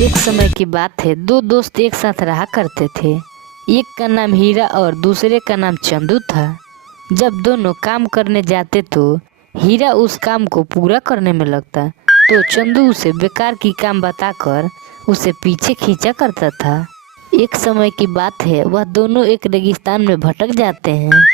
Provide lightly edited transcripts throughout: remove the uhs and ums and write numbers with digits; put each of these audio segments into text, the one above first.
एक समय की बात है, दो दोस्त एक साथ रहा करते थे। एक का नाम हीरा और दूसरे का नाम चंदू था। जब दोनों काम करने जाते तो हीरा उस काम को पूरा करने में लगता, तो चंदू उसे बेकार की काम बताकर उसे पीछे खींचा करता था। एक समय की बात है, वह दोनों एक रेगिस्तान में भटक जाते हैं।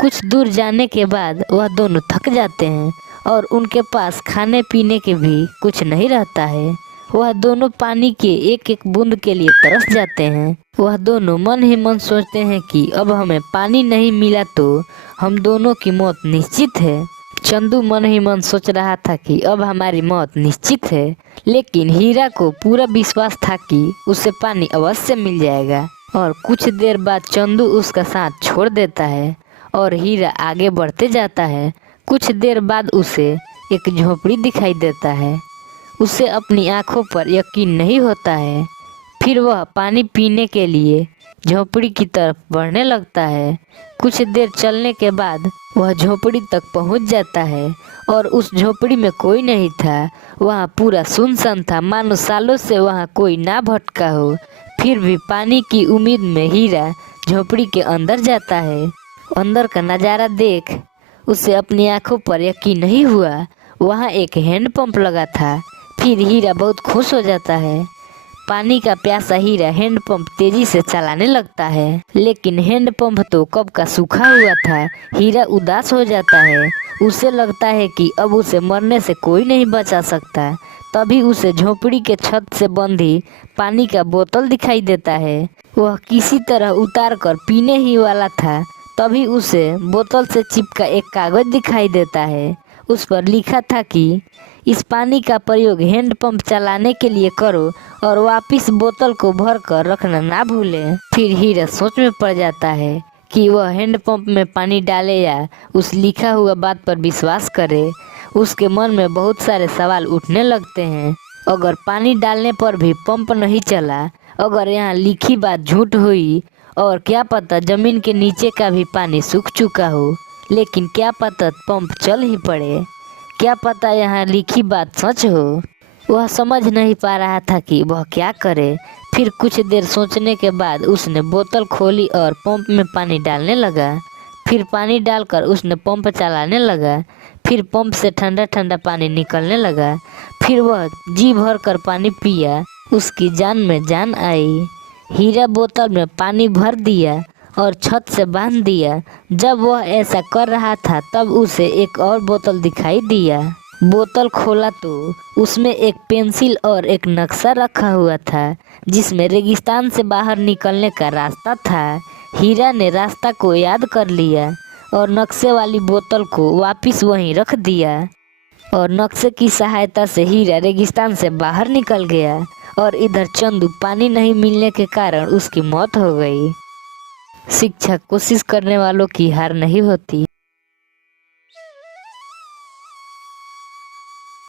कुछ दूर जाने के बाद वह दोनों थक जाते हैं और उनके पास खाने पीने के भी कुछ नहीं रहता है। वह दोनों पानी के एक एक बूंद के लिए तरस जाते हैं। वह दोनों मन ही मन सोचते हैं कि अब हमें पानी नहीं मिला तो हम दोनों की मौत निश्चित है। चंदू मन ही मन सोच रहा था कि अब हमारी मौत निश्चित है, लेकिन हीरा को पूरा विश्वास था कि उसे पानी अवश्य मिल जाएगा। और कुछ देर बाद चंदू उसका साथ छोड़ देता है और हीरा आगे बढ़ते जाता है। कुछ देर बाद उसे एक झोपड़ी दिखाई देता है। उसे अपनी आंखों पर यकीन नहीं होता है। फिर वह पानी पीने के लिए झोपड़ी की तरफ बढ़ने लगता है। कुछ देर चलने के बाद वह झोपड़ी तक पहुंच जाता है और उस झोपड़ी में कोई नहीं था। वहाँ पूरा सुनसान था, मानो सालों से वहाँ कोई ना भटका हो। फिर भी पानी की उम्मीद में हीरा झोपड़ी के अंदर जाता है। अंदर का नज़ारा देख उसे अपनी आंखों पर यकीन नहीं हुआ। वहाँ एक हैंडपंप लगा था। फिर हीरा बहुत खुश हो जाता है। पानी का प्यासा हीरा हैंडपंप तेजी से चलाने लगता है, लेकिन हैंडपंप तो कब का सूखा हुआ था। हीरा उदास हो जाता है। उसे लगता है कि अब उसे मरने से कोई नहीं बचा सकता। तभी उसे झोपड़ी के छत से बंधी पानी का बोतल दिखाई देता है। वह किसी तरह उतार कर पीने ही वाला था, तभी उसे बोतल से चिपका एक कागज दिखाई देता है। उस पर लिखा था कि इस पानी का प्रयोग हैंडपंप चलाने के लिए करो और वापस बोतल को भर कर रखना ना भूलें। फिर हीरा सोच में पड़ जाता है कि वह हैंडपंप में पानी डाले या उस लिखा हुआ बात पर विश्वास करे। उसके मन में बहुत सारे सवाल उठने लगते हैं। अगर पानी डालने पर भी पंप नहीं चला, अगर यहाँ लिखी बात झूठ हुई, और क्या पता जमीन के नीचे का भी पानी सूख चुका हो, लेकिन क्या पता पंप चल ही पड़े। क्या पता यहाँ लिखी बात सच हो। वह समझ नहीं पा रहा था कि वह क्या करे। फिर कुछ देर सोचने के बाद उसने बोतल खोली और पंप में पानी डालने लगा। फिर पानी डालकर उसने पंप चलाने लगा। फिर पंप से ठंडा ठंडा पानी निकलने लगा। फिर वह जी भर कर पानी पिया। उसकी जान में जान आई। हीरा बोतल में पानी भर दिया और छत से बांध दिया। जब वह ऐसा कर रहा था तब उसे एक और बोतल दिखाई दिया। बोतल खोला तो उसमें एक पेंसिल और एक नक्शा रखा हुआ था, जिसमें रेगिस्तान से बाहर निकलने का रास्ता था। हीरा ने रास्ता को याद कर लिया और नक्शे वाली बोतल को वापस वहीं रख दिया। और नक्शे की सहायता से हीरा रेगिस्तान से बाहर निकल गया। और इधर चंदू पानी नहीं मिलने के कारण उसकी मौत हो गई। शिक्षक कोशिश करने वालों की हार नहीं होती।